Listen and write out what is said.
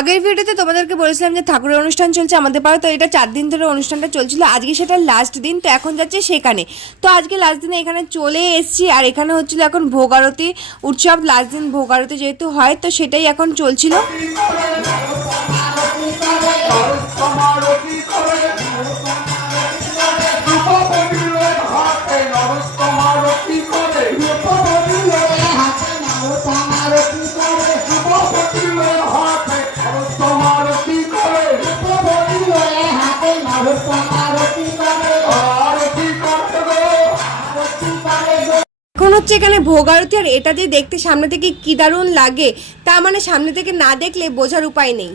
আগের ভিডিওতে তোমাদেরকে বলেছিলাম যে ঠাকুরের অনুষ্ঠান চলছে আমাদের পাড়ায়, তো এটা 4 দিন ধরে অনুষ্ঠানটা চলছিল, আজকে সেটা লাস্ট দিন। তো এখন যাচ্ছে সেখানে, তো আজকে লাস্ট দিনে এখানে চলে এসেছি। আর এখানে হচ্ছিল এখন ভোগ আরতি উৎসব, লাস্ট দিন ভোগ আরতি যেহেতু হয়, তো সেটাই এখন চলছিল। এখন হচ্ছে এখানে ভোগ আরতি, আর এটা যে দেখতে সামনে থেকে কি দারুণ লাগে, তা মানে সামনে থেকে না দেখলে বোঝার উপায় নেই।